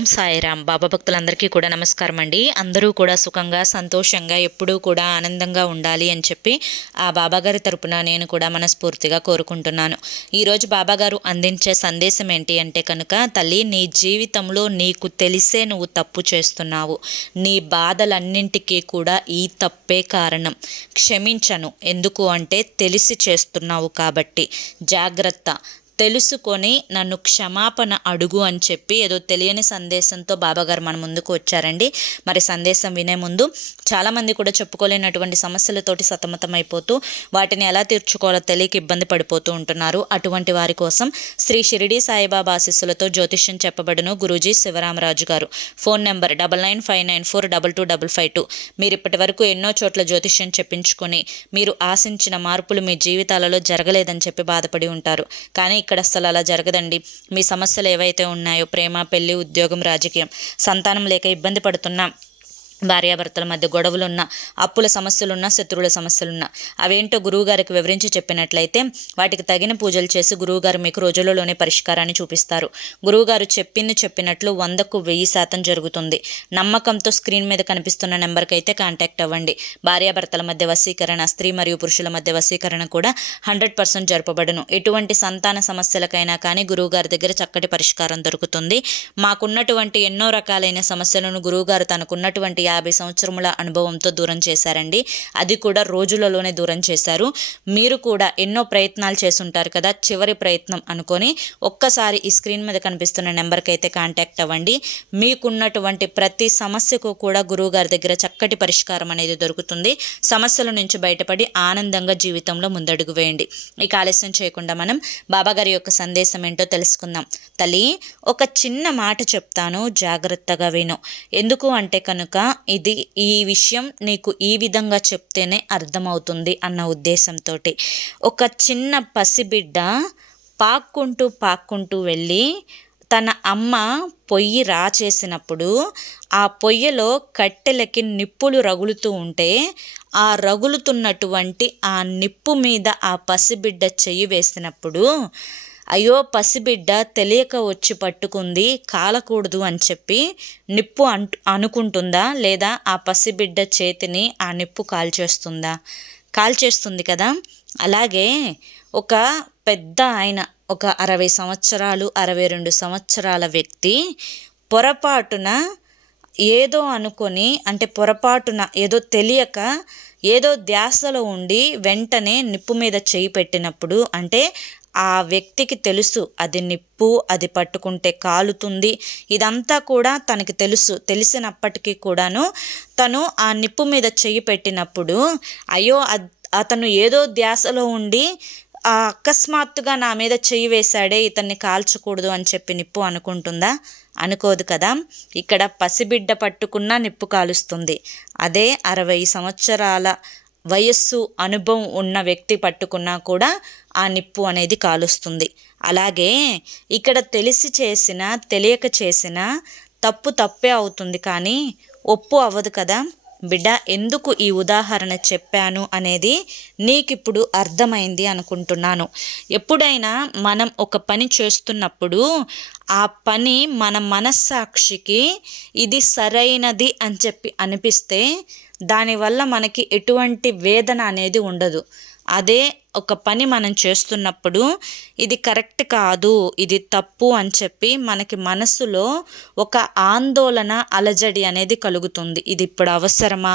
ఓం సాయిరామ్. బాబా భక్తులందరికీ కూడా నమస్కారం అండి. అందరూ కూడా సుఖంగా సంతోషంగా ఎప్పుడూ కూడా ఆనందంగా ఉండాలి అని చెప్పి ఆ బాబాగారి తరపున నేను కూడా మనస్ఫూర్తిగా కోరుకుంటున్నాను. ఈరోజు బాబాగారు అందించే సందేశం ఏంటి అంటే కనుక, తల్లి, నీ జీవితంలో నీకు తెలిసే నువ్వు తప్పు చేస్తున్నావు. నీ బాధలన్నింటికీ కూడా ఈ తప్పే కారణం. క్షమించను, ఎందుకు అంటే తెలిసి చేస్తున్నావు కాబట్టి. జాగ్రత్త, తెలుసుకొని నన్ను క్షమాపణ అడుగు అని చెప్పి ఏదో తెలియని సందేశంతో బాబాగారు మన ముందుకు వచ్చారండి. మరి సందేశం వినే ముందు చాలామంది కూడా చెప్పుకోలేనటువంటి సమస్యలతోటి సతమతమైపోతూ వాటిని ఎలా తీర్చుకోవాలో తెలియక ఇబ్బంది పడిపోతూ ఉంటున్నారు. అటువంటి వారి కోసం శ్రీ షిరిడి సాయిబాబా ఆశీస్సులతో జ్యోతిష్యం చెప్పబడును గురూజీ శివరామరాజు గారు. Phone number 9959425552. మీరు ఇప్పటి వరకు ఎన్నో చోట్ల జ్యోతిష్యం చెప్పించుకొని మీరు ఆశించిన మార్పులు మీ జీవితాలలో జరగలేదని చెప్పి బాధపడి ఉంటారు. కానీ ఇక్కడ అసలు అలా జరగదండి. మీ సమస్యలు ఏవైతే ఉన్నాయో, ప్రేమ, పెళ్లి, ఉద్యోగం, రాజకీయం, సంతానం లేక ఇబ్బంది పడుతున్నా, భార్యాభర్తల మధ్య గొడవలున్నా, అప్పుల సమస్యలున్నా, శత్రువుల సమస్యలున్నా, అవేంటో గురువుగారికి వివరించి చెప్పినట్లయితే వాటికి తగిన పూజలు చేసి గురువుగారు మీకు రోజులలోనే పరిష్కారాన్ని చూపిస్తారు. గురువుగారు చెప్పినట్లు 100కు 1000% జరుగుతుంది. నమ్మకంతో స్క్రీన్ మీద కనిపిస్తున్న నెంబర్కి అయితే కాంటాక్ట్ అవ్వండి. భార్యాభర్తల మధ్య వశీకరణ, స్త్రీ మరియు పురుషుల మధ్య వశీకరణ కూడా 100% జరపబడును. ఎటువంటి సంతాన సమస్యలకైనా కానీ గురువుగారి దగ్గర చక్కటి పరిష్కారం దొరుకుతుంది. మాకున్నటువంటి ఎన్నో రకాలైన సమస్యలను గురువుగారు తనకున్నటువంటి 50 సంవత్సరముల అనుభవంతో దూరం చేశారండి. అది కూడా రోజులలోనే దూరం చేశారు. మీరు కూడా ఎన్నో ప్రయత్నాలు చేసుంటారు కదా, చివరి ప్రయత్నం అనుకొని ఒక్కసారి ఈ స్క్రీన్ మీద కనిపిస్తున్న నెంబర్కి అయితే కాంటాక్ట్ అవ్వండి. మీకున్నటువంటి ప్రతి సమస్యకు కూడా గురువుగారి దగ్గర చక్కటి పరిష్కారం అనేది దొరుకుతుంది. సమస్యల నుంచి బయటపడి ఆనందంగా జీవితంలో ముందడుగు వేయండి. ఇక ఆలస్యం చేయకుండా మనం బాబాగారి యొక్క సందేశం ఏంటో తెలుసుకుందాం. తల్లి, ఒక చిన్న మాట చెప్తాను, జాగ్రత్తగా విను. ఎందుకు అంటే కనుక ఈ విషయం నీకు ఈ విధంగా చెప్తేనే అర్థమవుతుంది అన్న ఉద్దేశంతో. ఒక చిన్న పసిబిడ్డ పాక్కుంటూ వెళ్ళి తన అమ్మ పొయ్యి రాచేసినప్పుడు ఆ పొయ్యిలో కట్టెలకి నిప్పులు రగులుతూ ఉంటే ఆ రగులుతున్నటువంటి ఆ నిప్పు మీద ఆ పసిబిడ్డ చెయ్యి వేసినప్పుడు, అయ్యో పసిబిడ్డ తెలియక వచ్చి పట్టుకుంది, కాలకూడదు అని చెప్పి నిప్పు అనుకుంటుందా, లేదా ఆ పసిబిడ్డ చేతిని ఆ నిప్పు కాల్చేస్తుంది కదా. అలాగే ఒక పెద్ద ఆయన, ఒక 60 సంవత్సరాలు 62 సంవత్సరాల వ్యక్తి పొరపాటున ఏదో అనుకొని, అంటే పొరపాటున ఏదో తెలియక ఏదో ధ్యాసలో ఉండి వెంటనే నిప్పు మీద చేయి పెట్టినప్పుడు, అంటే ఆ వ్యక్తికి తెలుసు అది నిప్పు, అది పట్టుకుంటే కాలుతుంది, ఇదంతా కూడా తనకి తెలిసినప్పటికీ కూడాను తను ఆ నిప్పు మీద చెయ్యి పెట్టినప్పుడు, అయ్యో అతను ఏదో ధ్యాసలో ఉండి అకస్మాత్తుగా నా మీద చెయ్యి వేశాడే, ఇతన్ని కాల్చకూడదు అని చెప్పి నిప్పు అనుకుంటుందా? అనుకోదు కదా. ఇక్కడ పసిబిడ్డ పట్టుకున్న నిప్పు కాలుస్తుంది. అదే 60 సంవత్సరాల వయస్సు అనుభవం ఉన్న వ్యక్తి పట్టుకున్నా కూడా ఆ నిప్పు అనేది కాలుస్తుంది. అలాగే ఇక్కడ తెలిసి చేసిన, తెలియక చేసిన తప్పే అవుతుంది, కానీ ఒప్పు అవ్వదు కదా. బిడ్డ, ఎందుకు ఈ ఉదాహరణ చెప్పాను అనేది నీకిప్పుడు అర్థమైంది అనుకుంటున్నాను. ఎప్పుడైనా మనం ఒక పని చేస్తున్నప్పుడు ఆ పని మన మనస్సాక్షికి ఇది సరైనది అని చెప్పి అనిపిస్తే దానివల్ల మనకి ఎటువంటి వేదన అనేది ఉండదు. అదే ఒక పని మనం చేస్తున్నప్పుడు ఇది కరెక్ట్ కాదు, ఇది తప్పు అని చెప్పి మనకి మనసులో ఒక ఆందోళన, అలజడి అనేది కలుగుతుంది. ఇది ఇప్పుడు అవసరమా,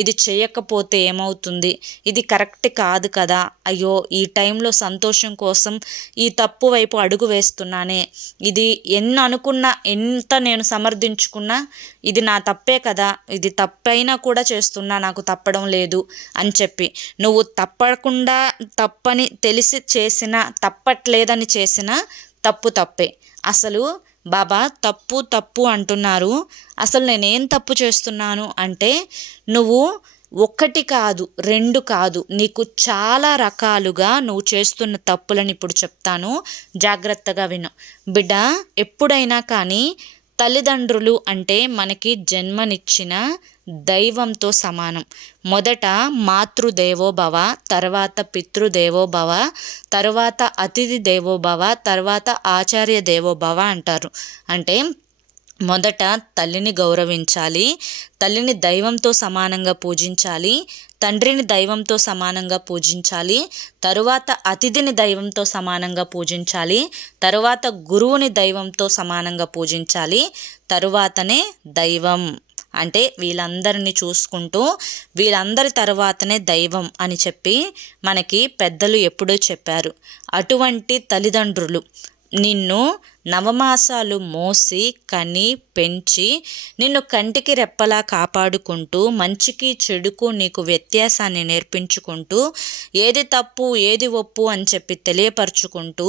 ఇది చేయకపోతే ఏమవుతుంది, ఇది కరెక్ట్ కాదు కదా, అయ్యో ఈ టైంలో సంతోషం కోసం ఈ తప్పు వైపు అడుగు వేస్తున్నానే, ఇది ఎంత నేను సమర్థించుకున్నా ఇది నా తప్పే కదా, ఇది తప్పైనా కూడా చేస్తున్నా, నాకు తప్పడం లేదు అని చెప్పి నువ్వు తప్పని తెలిసి చేసినా, తప్పట్లేదని చేసినా తప్పే. అసలు బాబా తప్పు అంటున్నారు. అసలు నేనేం తప్పు చేస్తున్నాను అంటే, నువ్వు 1 కాదు 2 కాదు, నీకు చాలా రకాలుగా నువ్వు చేస్తున్న తప్పులని ఇప్పుడు చెప్తాను, జాగ్రత్తగా విను. బిడ్డ, ఎప్పుడైనా కానీ తల్లిదండ్రులు అంటే మనకి జన్మనిచ్చిన దైవంతో సమానం. మొదట మాతృదేవోభవ, తర్వాత పితృదేవోభవ, తర్వాత అతిథి దేవోభవ, తర్వాత ఆచార్య దేవోభవ అంటారు. అంటే మొదట తల్లిని గౌరవించాలి, తల్లిని దైవంతో సమానంగా పూజించాలి, తండ్రిని దైవంతో సమానంగా పూజించాలి, తరువాత అతిథిని దైవంతో సమానంగా పూజించాలి, తరువాత గురువుని దైవంతో సమానంగా పూజించాలి, తరువాతనే దైవం. అంటే వీళ్ళందరినీ చూసుకుంటూ వీళ్ళందరి తర్వాతనే దైవం అని చెప్పి మనకి పెద్దలు ఎప్పుడూ చెప్పారు. అటువంటి తల్లిదండ్రులు నిన్ను నవమాసాలు మోసి కని పెంచి నిన్ను కంటికి రెప్పలా కాపాడుకుంటూ మంచికి చెడుకు నీకు వ్యత్యాసాన్ని నేర్పించుకుంటూ ఏది తప్పు ఏది ఒప్పు అని చెప్పి తెలియపరుచుకుంటూ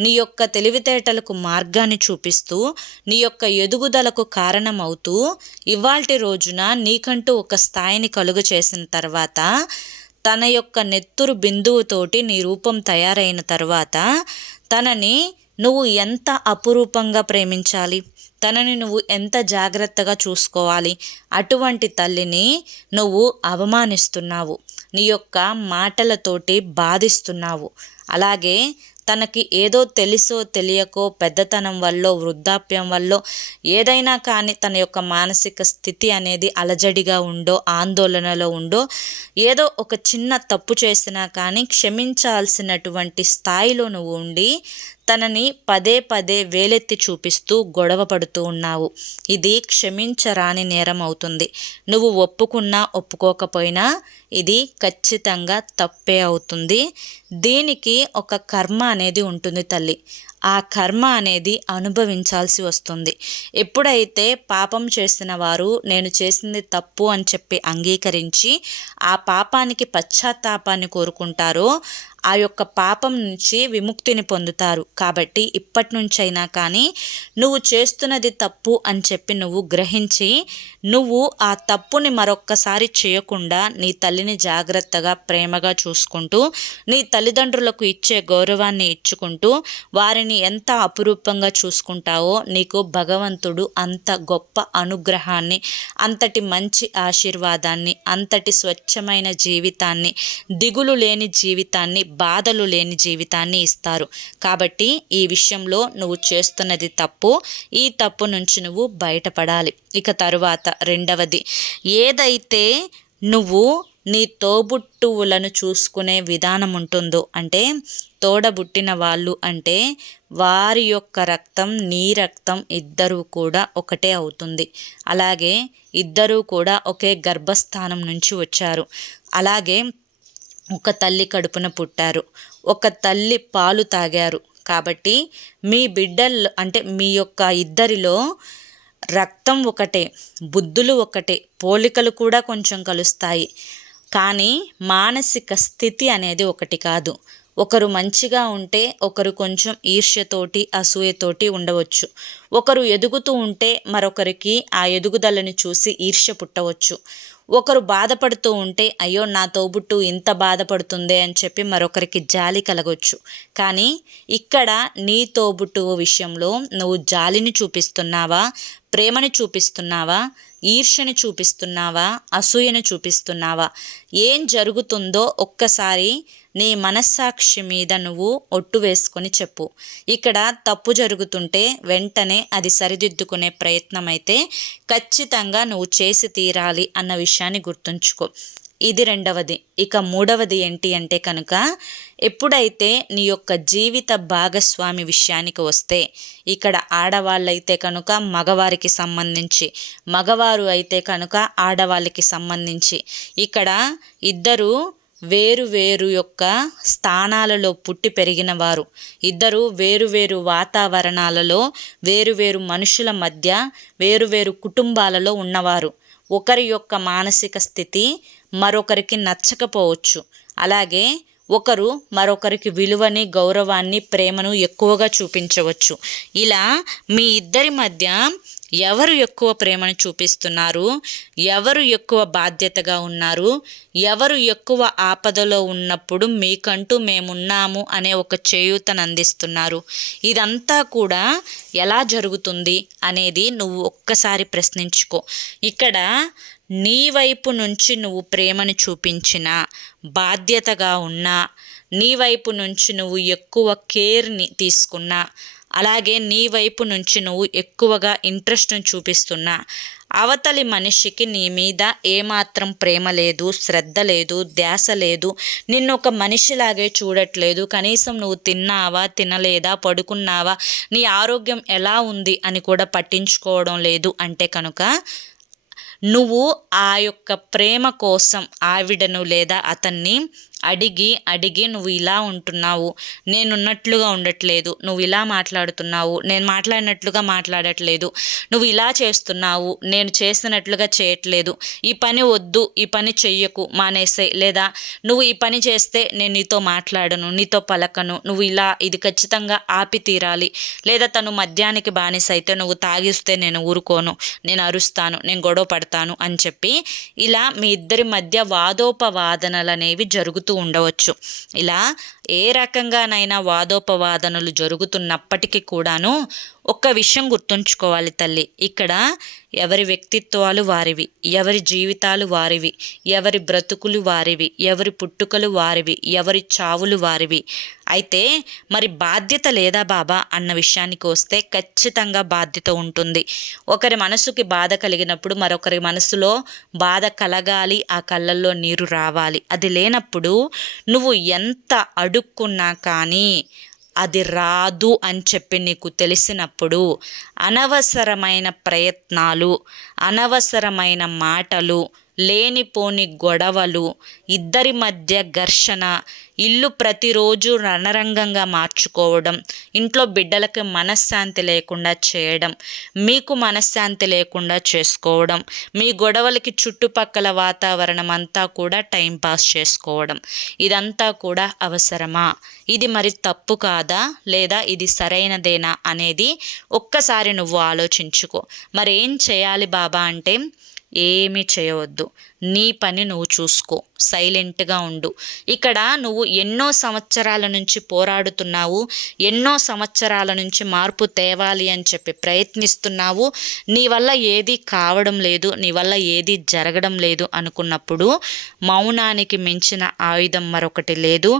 నీ యొక్క తెలివితేటలకు మార్గాన్ని చూపిస్తూ నీ యొక్క ఎదుగుదలకు కారణమవుతూ ఇవాల్టి రోజున నీకంటూ ఒక స్థాయిని కలుగు చేసిన తర్వాత తన యొక్క నెత్తురు బిందువుతోటి నీ రూపం తయారైన తర్వాత తనని నువ్వు ఎంత అపురూపంగా ప్రేమించాలి, తనని నువ్వు ఎంత జాగ్రత్తగా చూసుకోవాలి. అటువంటి తల్లిని నువ్వు అవమానిస్తున్నావు, నీ యొక్క మాటలతోటి బాధిస్తున్నావు. అలాగే తనకి ఏదో తెలుసో తెలియకో పెద్దతనం వల్ల వృద్ధాప్యం వల్ల ఏదైనా కానీ తన యొక్క మానసిక స్థితి అనేది అలజడిగా ఉండో ఆందోళనలో ఉండో ఏదో ఒక చిన్న తప్పు చేసినా కానీ క్షమించాల్సినటువంటి స్థాయిలో నువ్వు ఉండి తనని పదే పదే వేలెత్తి చూపిస్తూ గొడవ పడుతూ ఉన్నావు. ఇది క్షమించరాని నేరం అవుతుంది. నువ్వు ఒప్పుకున్నా ఒప్పుకోకపోయినా ఇది ఖచ్చితంగా తప్పే అవుతుంది. దీనికి ఒక కర్మ అనేది ఉంటుంది తల్లి. ఆ కర్మ అనేది అనుభవించాల్సి వస్తుంది. ఎప్పుడైతే పాపం చేసిన వారు నేను చేసింది తప్పు అని చెప్పి అంగీకరించి ఆ పాపానికి పశ్చాత్తాపాన్ని కోరుకుంటారో ఆ యొక్క పాపం నుంచి విముక్తిని పొందుతారు. కాబట్టి ఇప్పటి నుంచైనా కానీ నువ్వు చేస్తున్నది తప్పు అని చెప్పి నువ్వు గ్రహించి నువ్వు ఆ తప్పుని మరొక్కసారి చేయకుండా నీ తల్లిని జాగ్రత్తగా ప్రేమగా చూసుకుంటూ నీ తల్లిదండ్రులకు ఇచ్చే గౌరవాన్ని ఇచ్చుకుంటూ వారిని ఎంత అపురూపంగా చూసుకుంటావో నీకు భగవంతుడు అంత గొప్ప అనుగ్రహాన్ని, అంతటి మంచి ఆశీర్వాదాన్ని, అంతటి స్వచ్ఛమైన జీవితాన్ని, దిగులు లేని జీవితాన్ని, బాధలు లేని జీవితాన్ని ఇస్తారు. కాబట్టి ఈ విషయంలో నువ్వు చేస్తున్నది తప్పు. ఈ తప్పు నుంచి నువ్వు బయటపడాలి. ఇక తరువాత రెండవది, ఏదైతే నువ్వు నీ తోబుట్టువులను చూసుకునే విధానం ఉంటుందో, అంటే తోడబుట్టిన వాళ్ళు అంటే వారి యొక్క రక్తం నీ రక్తం ఇద్దరూ కూడా ఒకటే అవుతుంది. అలాగే ఇద్దరూ కూడా ఒకే గర్భస్థానం నుంచి వచ్చారు. అలాగే ఒక తల్లి కడుపున పుట్టారు, ఒక తల్లి పాలు తాగారు. కాబట్టి మీ బిడ్డలు అంటే మీ యొక్క ఇద్దరిలో రక్తం ఒకటే, బుద్ధులు ఒకటే, పోలికలు కూడా కొంచెం కలుస్తాయి. కానీ మానసిక స్థితి అనేది ఒకటి కాదు. ఒకరు మంచిగా ఉంటే ఒకరు కొంచెం ఈర్ష్యతోటి అసూయతోటి ఉండవచ్చు. ఒకరు ఎదుగుతూ ఉంటే మరొకరికి ఆ ఎదుగుదలని చూసి ఈర్ష్య పుట్టవచ్చు. ఒకరు బాధపడుతూ ఉంటే అయ్యో నా తోబుట్టు ఇంత బాధపడుతుందే అని చెప్పి మరొకరికి జాలి కలగొచ్చు. కానీ ఇక్కడ నీ తోబుట్టువు విషయంలో నువ్వు జాలిని చూపిస్తున్నావా, ప్రేమని చూపిస్తున్నావా, ఈర్ష్యని చూపిస్తున్నావా, అసూయని చూపిస్తున్నావా? ఏం జరుగుతుందో ఒక్కసారి నీ మనస్సాక్షి మీద నువ్వు ఒట్టు వేసుకొని చెప్పు. ఇక్కడ తప్పు జరుగుతుంటే వెంటనే అది సరిదిద్దుకునే ప్రయత్నం అయితే ఖచ్చితంగా నువ్వు చేసి తీరాలి అన్న విషయాన్ని గుర్తుంచుకో. ఇది రెండవది. ఇక మూడవది ఏంటి అంటే కనుక, ఎప్పుడైతే నీ యొక్క జీవిత భాగస్వామి విషయానికి వస్తే, ఇక్కడ ఆడవాళ్ళైతే కనుక మగవారికి సంబంధించి, మగవారు అయితే కనుక ఆడవాళ్ళకి సంబంధించి, ఇక్కడ ఇద్దరు వేరు వేరు యొక్క స్థానాలలో పుట్టి పెరిగిన వారు, ఇద్దరు వేరు వేరు వాతావరణాలలో, వేరు వేరు మనుషుల మధ్య, వేరు వేరు కుటుంబాలలో ఉన్నవారు. ఒకరి యొక్క మానసిక స్థితి మరొకరికి నచ్చకపోవచ్చు. అలాగే ఒకరు మరొకరికి విలువని, గౌరవాన్ని, ప్రేమను ఎక్కువగా చూపించవచ్చు. ఇలా మీ ఇద్దరి మధ్య ఎవరు ఎక్కువ ప్రేమను చూపిస్తున్నారు, ఎవరు ఎక్కువ బాధ్యతగా ఉన్నారు, ఎవరు ఎక్కువ ఆపదలో ఉన్నప్పుడు మీకంటూ మేమున్నాము అనే ఒక చేయూతను అందిస్తున్నారు, ఇదంతా కూడా ఎలా జరుగుతుంది అనేది నువ్వు ఒక్కసారి ప్రశ్నించుకో. ఇక్కడ నీ వైపు నుంచి నువ్వు ప్రేమను చూపించినా, బాధ్యతగా ఉన్నా, నీ వైపు నుంచి నువ్వు ఎక్కువ కేర్ని తీసుకున్నా, అలాగే నీ వైపు నుంచి నువ్వు ఎక్కువగా ఇంట్రెస్ట్ని చూపిస్తున్నా అవతలి మనిషికి నీ మీద ఏమాత్రం ప్రేమ లేదు, శ్రద్ధ లేదు, ధ్యాస లేదు, నిన్ను ఒక మనిషిలాగే చూడట్లేదు, కనీసం నువ్వు తిన్నావా, తినలేదా, పడుకున్నావా, నీ ఆరోగ్యం ఎలా ఉంది అని కూడా పట్టించుకోవడం లేదు అంటే కనుక నువ్వు ఆ యొక్క ప్రేమ కోసం ఆవిడను లేదా అతన్ని అడిగి నువ్వు ఇలా ఉంటున్నావు, నేనున్నట్లుగా ఉండట్లేదు, నువ్వు ఇలా మాట్లాడుతున్నావు, నేను మాట్లాడినట్లుగా మాట్లాడట్లేదు, నువ్వు ఇలా చేస్తున్నావు, నేను చేసినట్లుగా చేయట్లేదు, ఈ పని వద్దు, ఈ పని చెయ్యకు, మానేసే, లేదా నువ్వు ఈ పని చేస్తే నేను నీతో మాట్లాడను, నీతో పలకను, నువ్వు ఇలా ఇది ఖచ్చితంగా ఆపి తీరాలి, లేదా తను మద్యానికి బానిస అయితే నువ్వు తాగిస్తే నేను ఊరుకోను, నేను అరుస్తాను, నేను గొడవ పడతాను అని చెప్పి ఇలా మీ ఇద్దరి మధ్య వాదోపవాదనలు అనేవి జరుగుతూ ఉండవచ్చు. ఇలా ఏ రకంగానైనా వాదోపవాదనలు జరుగుతున్నప్పటికీ కూడాను ఒక్క విషయం గుర్తుంచుకోవాలి తల్లి, ఇక్కడ ఎవరి వ్యక్తిత్వాలు వారివి, ఎవరి జీవితాలు వారివి, ఎవరి బ్రతుకులు వారివి, ఎవరి పుట్టుకలు వారివి, ఎవరి చావులు వారివి. అయితే మరి బాధ్యత లేదా బాబా అన్న విషయానికి వస్తే ఖచ్చితంగా బాధ్యత ఉంటుంది. ఒకరి మనసుకి బాధ కలిగినప్పుడు మరొకరి మనసులో బాధ కలగాలి, ఆ కళ్ళల్లో నీరు రావాలి. అది లేనప్పుడు నువ్వు ఎంత అడుక్కున్నా కానీ అది రాదు అని చెప్పి నీకు తెలిసినప్పుడు అనవసరమైన ప్రయత్నాలు, అనవసరమైన మాటలు, లేనిపోని గొడవలు, ఇద్దరి మధ్య ఘర్షణ, ఇల్లు ప్రతిరోజు రణరంగంగా మార్చుకోవడం, ఇంట్లో బిడ్డలకి మనశ్శాంతి లేకుండా చేయడం, మీకు మనశ్శాంతి లేకుండా చేసుకోవడం, మీ గొడవలకి చుట్టుపక్కల వాతావరణం అంతా కూడా టైంపాస్ చేసుకోవడం, ఇదంతా కూడా అవసరమా? ఇది మరి తప్పు కాదా, లేదా ఇది సరైనదేనా అనేది ఒక్కసారి నువ్వు ఆలోచించుకో. మరి ఏం చేయాలి బాబా అంటే ఏమీ చేయవద్దు, నీ పని నువ్వు చూసుకో, సైలెంట్గా ఉండు. ఇక్కడ నువ్వు ఎన్నో సంవత్సరాల నుంచి పోరాడుతున్నావు, ఎన్నో సంవత్సరాల నుంచి మార్పు తేవాలి అని చెప్పి ప్రయత్నిస్తున్నావు, నీ వల్ల ఏది కావడం లేదు, నీ వల్ల ఏది జరగడం లేదు అనుకున్నప్పుడు మౌనానికి మించిన ఆయుధం మరొకటి లేదు,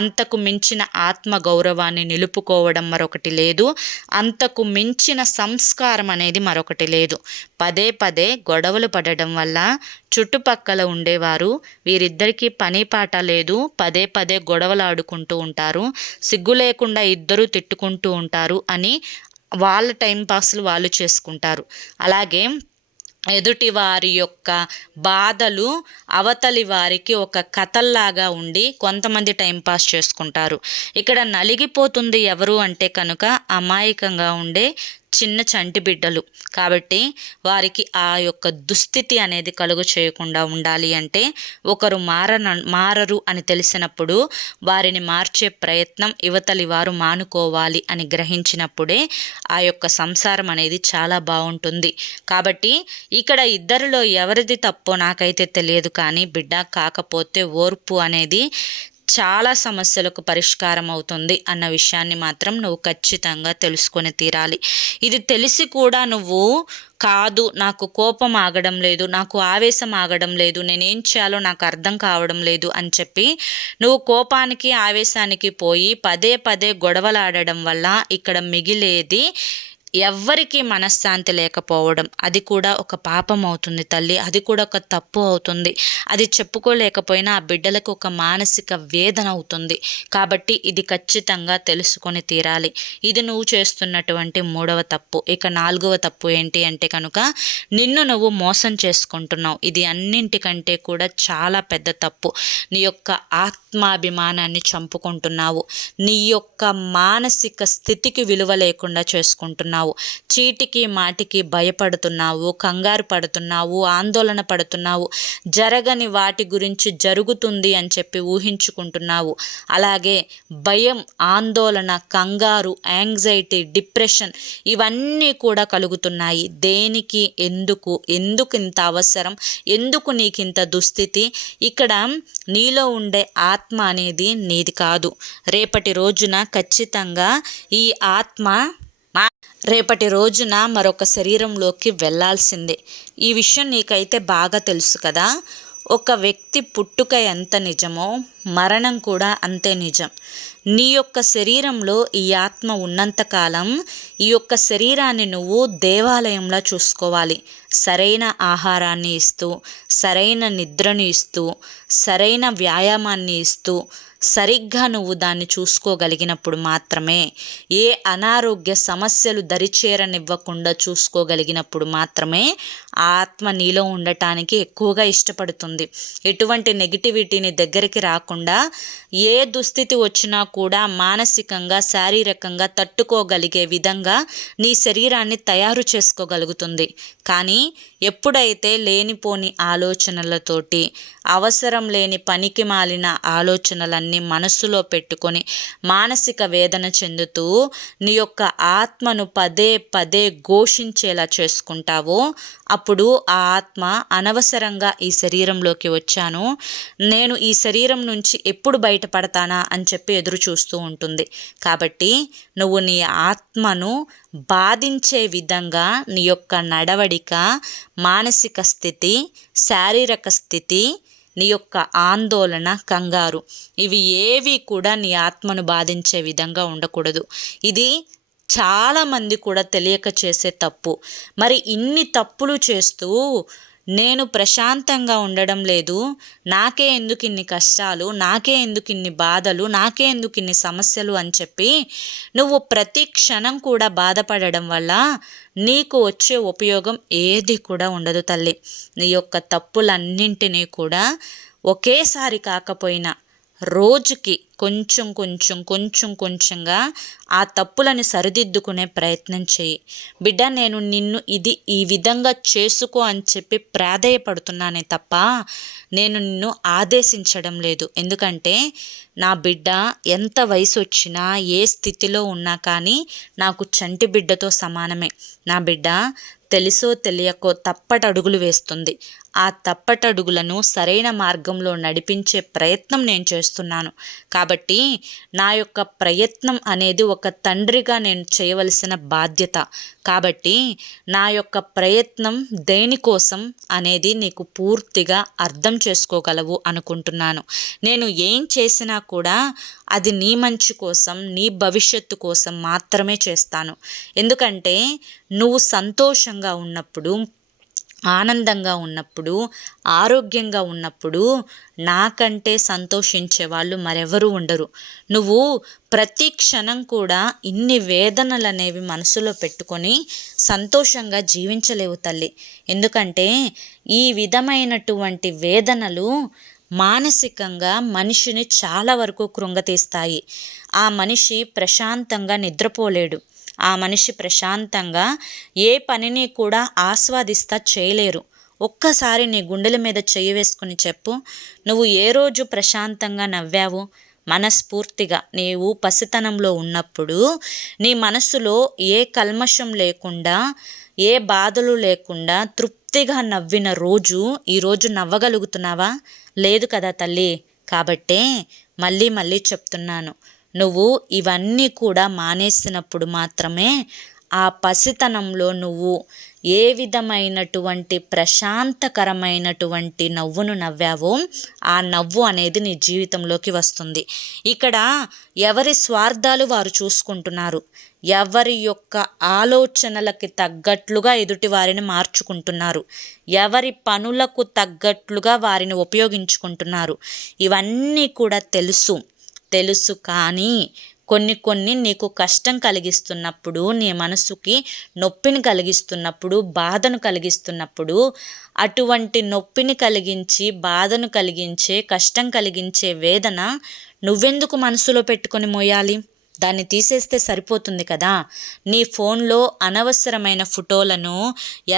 అంతకు మించిన ఆత్మ గౌరవాన్ని నిలుపుకోవడం మరొకటి లేదు, అంతకు మించిన సంస్కారం అనేది మరొకటి లేదు. పదే పదే గొడవలు పడడం వల్ల చుట్టుపక్కల ఉండేవారు వీరిద్దరికీ పని పాట లేదు, పదే పదే గొడవలు ఆడుకుంటూ ఉంటారు, సిగ్గు లేకుండా ఇద్దరూ తిట్టుకుంటూ ఉంటారు అని వాళ్ళ టైంపాస్లు వాళ్ళు చేసుకుంటారు. అలాగే ఎదుటి వారి యొక్క బాధలు అవతలి వారికి ఒక కథల్లాగా ఉండి కొంతమంది టైంపాస్ చేసుకుంటారు. ఇక్కడ నలిగిపోతుంది ఎవరు అంటే కనుక అమాయకంగా ఉండే చిన్న చంటి బిడ్డలు. కాబట్టి వారికి ఆ యొక్క దుస్థితి అనేది కలుగు చేయకుండా ఉండాలి అంటే ఒకరు మారరు అని తెలిసినప్పుడు వారిని మార్చే ప్రయత్నం యువతలి వారు మానుకోవాలి అని గ్రహించినప్పుడే ఆ యొక్క సంసారం అనేది చాలా బాగుంటుంది. కాబట్టి ఇక్కడ ఇద్దరిలో ఎవరిది తప్పో నాకైతే తెలియదు, కానీ బిడ్డ కాకపోతే ఓర్పు అనేది చాలా సమస్యలకు పరిష్కారం అవుతుంది అన్న విషయాన్ని మాత్రం నువ్వు ఖచ్చితంగా తెలుసుకొని తీరాలి. ఇది తెలిసి కూడా నువ్వు కాదు, నాకు కోపం ఆగడం లేదు, నాకు ఆవేశం ఆగడం లేదు, నేనేం చేయాలో నాకు అర్థం కావడం లేదు అని చెప్పి నువ్వు కోపానికి ఆవేశానికి పోయి పదే పదే గొడవలాడడం వల్ల ఇక్కడ మిగిలేది ఎవ్వరికీ మనశ్శాంతి లేకపోవడం. అది కూడా ఒక పాపం అవుతుంది తల్లి, అది కూడా ఒక తప్పు అవుతుంది. అది చెప్పుకోలేకపోయినా ఆ బిడ్డలకు ఒక మానసిక వేదన అవుతుంది. కాబట్టి ఇది ఖచ్చితంగా తెలుసుకొని తీరాలి. ఇది నువ్వు చేస్తున్నటువంటి 3వ తప్పు. ఇక 4వ తప్పు ఏంటి అంటే కనుక నిన్ను నువ్వు మోసం చేసుకుంటున్నావు. ఇది అన్నింటికంటే కూడా చాలా పెద్ద తప్పు. నీ యొక్క ఆత్మాభిమానాన్ని చంపుకుంటున్నావు, నీ యొక్క మానసిక స్థితికి విలువ లేకుండా చేసుకుంటున్నావు, చీటికి మాటికి భయపడుతున్నావు, కంగారు పడుతున్నావు, ఆందోళన పడుతున్నావు, జరగని వాటి గురించి జరుగుతుంది అని చెప్పి ఊహించుకుంటున్నావు. అలాగే భయం, ఆందోళన, కంగారు, యాంగ్జైటీ, డిప్రెషన్ ఇవన్నీ కూడా కలుగుతున్నాయి. దేనికి, ఎందుకు ఇంత అవసరం, ఎందుకు నీకింత దుస్థితి? ఇక్కడ నీలో ఉండే ఆత్మ అనేది నీది కాదు. రేపటి రోజున ఖచ్చితంగా ఈ ఆత్మ రేపటి రోజున మరొక శరీరంలోకి వెళ్ళాల్సిందే. ఈ విషయం నీకైతే బాగా తెలుసు కదా. ఒక వ్యక్తి పుట్టుక ఎంత నిజమో మరణం కూడా అంతే నిజం. నీ యొక్క శరీరంలో ఈ ఆత్మ ఉన్నంతకాలం ఈ యొక్క శరీరాన్ని నువ్వు దేవాలయంలా చూసుకోవాలి. సరైన ఆహారాన్ని ఇస్తూ, సరైన నిద్రను ఇస్తూ, సరైన వ్యాయామాన్ని ఇస్తూ, సరిగ్గా నువ్వు దాన్ని చూసుకోగలిగినప్పుడు మాత్రమే, ఏ అనారోగ్య సమస్యలు దరిచేరనివ్వకుండా చూసుకోగలిగినప్పుడు మాత్రమే ఆ ఆత్మ నీలో ఉండటానికి ఎక్కువగా ఇష్టపడుతుంది. ఎటువంటి నెగిటివిటీని దగ్గరికి రాకుండా, ఏ దుస్థితి వచ్చినా కూడా మానసికంగా, శారీరకంగా తట్టుకోగలిగే విధంగా నీ శరీరాన్ని తయారు చేసుకోగలుగుతుంది. కానీ ఎప్పుడైతే లేనిపోని ఆలోచనలతోటి, అవసరం లేని పనికి మాలిన ఆలోచనలన్నీ మనస్సులో పెట్టుకొని మానసిక వేదన చెందుతూ నీ యొక్క ఆత్మను పదే పదే ఘోషించేలా చేసుకుంటావో, అప్పుడు ఆ ఆత్మ అనవసరంగా ఈ శరీరంలోకి వచ్చాను, నేను ఈ శరీరం నుంచి ఎప్పుడు బయటపడతానా అని చెప్పి ఎదురు చూస్తూ ఉంటుంది. కాబట్టి నువ్వు నీ ఆత్మను బాధించే విధంగా నీ యొక్క నడవడిక, మానసిక స్థితి, శారీరక స్థితి, నీ యొక్క ఆందోళన, కంగారు, ఇవి ఏవి కూడా నీ ఆత్మను బాధించే విధంగా ఉండకూడదు. ఇది చాలామంది కూడా తెలియక చేసే తప్పు. మరి ఇన్ని తప్పులు చేస్తూ నేను ప్రశాంతంగా ఉండడం లేదు, నాకే ఎందుకు ఇన్ని కష్టాలు, నాకే ఎందుకు ఇన్ని బాధలు, నాకే ఎందుకు ఇన్ని సమస్యలు అని చెప్పి నువ్వు ప్రతి క్షణం కూడా బాధపడడం వల్ల నీకు వచ్చే ఉపయోగం ఏది కూడా ఉండదు తల్లి. నీ యొక్క తప్పులన్నింటినీ కూడా ఒకేసారి కాకపోయినా రోజుకి కొంచెం కొంచెంగా ఆ తప్పులను సరిదిద్దుకునే ప్రయత్నం చేయి. బిడ్డ, నేను నిన్ను ఈ విధంగా చేసుకో అని చెప్పి ప్రాధేయపడుతున్నానే తప్ప నేను నిన్ను ఆదేశించడం లేదు. ఎందుకంటే నా బిడ్డ ఎంత వయసు వచ్చినా, ఏ స్థితిలో ఉన్నా కానీ నాకు చంటి బిడ్డతో సమానమే. నా బిడ్డ తెలుసో తెలియకో తప్పటడుగులు వేస్తుంది. ఆ తప్పటడుగులను సరైన మార్గంలో నడిపించే ప్రయత్నం నేను చేస్తున్నాను. కాబట్టి నా యొక్క ప్రయత్నం అనేది ఒక తండ్రిగా నేను చేయవలసిన బాధ్యత. కాబట్టి నా యొక్క ప్రయత్నం దేనికోసం అనేది నీకు పూర్తిగా అర్థం చేసుకోగలవు అనుకుంటున్నాను. నేను ఏం చేసినా కూడా అది నీ మంచి కోసం, నీ భవిష్యత్తు కోసం మాత్రమే చేస్తాను. ఎందుకంటే నువ్వు సంతోషంగా ఉన్నప్పుడు, ఆనందంగా ఉన్నప్పుడు, ఆరోగ్యంగా ఉన్నప్పుడు నాకంటే సంతోషించే వాళ్ళు మరెవరూ ఉండరు. నువ్వు ప్రతి క్షణం కూడా ఇన్ని వేదనలు అనేవి మనసులో పెట్టుకొని సంతోషంగా జీవించలేవు తల్లి. ఎందుకంటే ఈ విధమైనటువంటి వేదనలు మానసికంగా మనిషిని చాలా వరకు కృంగతీస్తాయి. ఆ మనిషి ప్రశాంతంగా నిద్రపోలేడు. ఆ మనిషి ప్రశాంతంగా ఏ పనిని కూడా ఆస్వాదిస్తా చేయలేరు. ఒక్కసారి నీ గుండెల మీద చెయ్యి వేసుకుని చెప్పు, నువ్వు ఏ రోజు ప్రశాంతంగా నవ్వావు? మనస్ఫూర్తిగా నీవు పసితనంలో ఉన్నప్పుడు నీ మనస్సులో ఏ కల్మషం లేకుండా, ఏ బాధలు లేకుండా తృప్తిగా నవ్విన రోజు ఈరోజు నవ్వగలుగుతున్నావా? లేదు కదా తల్లి. కాబట్టే మళ్ళీ చెప్తున్నాను, నువ్వు ఇవన్నీ కూడా మానేసినప్పుడు మాత్రమే ఆ పసితనంలో నువ్వు ఏ విధమైనటువంటి ప్రశాంతకరమైనటువంటి నవ్వును నవ్వావో ఆ నవ్వు అనేది నీ జీవితంలోకి వస్తుంది. ఇక్కడ ఎవరి స్వార్థాలు వారు చూసుకుంటున్నారు. ఎవరి యొక్క ఆలోచనలకి తగ్గట్లుగా ఎదుటి వారిని మార్చుకుంటున్నారు. ఎవరి పనులకు తగ్గట్లుగా వారిని ఉపయోగించుకుంటున్నారు. ఇవన్నీ కూడా తెలుసు కానీ కొన్ని నీకు కష్టం కలిగిస్తున్నప్పుడు, నీ మనసుకి నొప్పిని కలిగిస్తున్నప్పుడు, బాధను కలిగిస్తున్నప్పుడు, అటువంటి నొప్పిని కలిగించి, బాధను కలిగించే, కష్టం కలిగించే వేదన నువ్వెందుకు మనసులో పెట్టుకొని మోయాలి? దాన్ని తీసేస్తే సరిపోతుంది కదా. నీ ఫోన్లో అనవసరమైన ఫోటోలను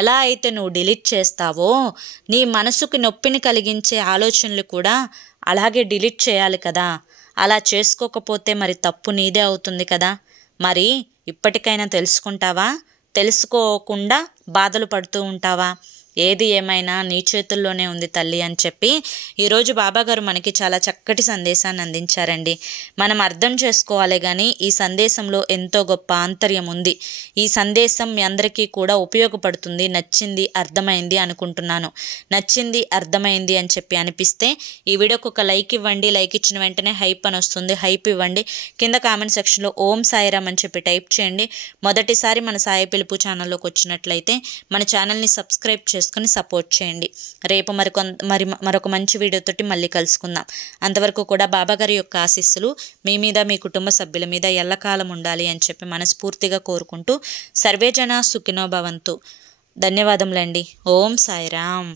ఎలా అయితే నువ్వు డిలీట్ చేస్తావో, నీ మనసుకి నొప్పిని కలిగించే ఆలోచనలు కూడా అలాగే డిలీట్ చేయాలి కదా. అలా చేసుకోకపోతే మరి తప్పు నీదే అవుతుంది కదా. మరి ఇప్పటికైనా తెలుసుకుంటావా? తెలుసుకోకుండా బాధలు పడుతూ ఉంటావా? ఏది ఏమైనా నీ చేతుల్లోనే ఉంది తల్లి అని చెప్పి ఈరోజు బాబాగారు మనకి చాలా చక్కటి సందేశాన్ని అందించారండి. మనం అర్థం చేసుకోవాలి కానీ ఈ సందేశంలో ఎంతో గొప్ప ఆంతర్యం ఉంది. ఈ సందేశం మీ అందరికీ కూడా ఉపయోగపడుతుంది, నచ్చింది, అర్థమైంది అనుకుంటున్నాను. నచ్చింది, అర్థమైంది అని చెప్పి అనిపిస్తే ఈ వీడియోకి ఒక లైక్ ఇవ్వండి. లైక్ ఇచ్చిన వెంటనే హైప్ అని వస్తుంది, హైప్ ఇవ్వండి. కింద కామెంట్ సెక్షన్లో ఓం సాయిరామ్ అని చెప్పి టైప్ చేయండి. మొదటిసారి మన సాయి పిలుపు ఛానల్లోకి వచ్చినట్లయితే మన ఛానల్ని సబ్స్క్రైబ్ చేసుకుని సపోర్ట్ చేయండి. రేపు మరొక మంచి వీడియోతోటి మళ్ళీ కలుసుకుందాం. అంతవరకు కూడా బాబాగారి యొక్క ఆశీస్సులు మీ మీద, మీ కుటుంబ సభ్యుల మీద ఎల్లకాలం ఉండాలి అని చెప్పి మనస్ఫూర్తిగా కోరుకుంటూ సర్వేజన సుఖినో భవంతు. ధన్యవాదములండి. ఓం సాయిరామ్.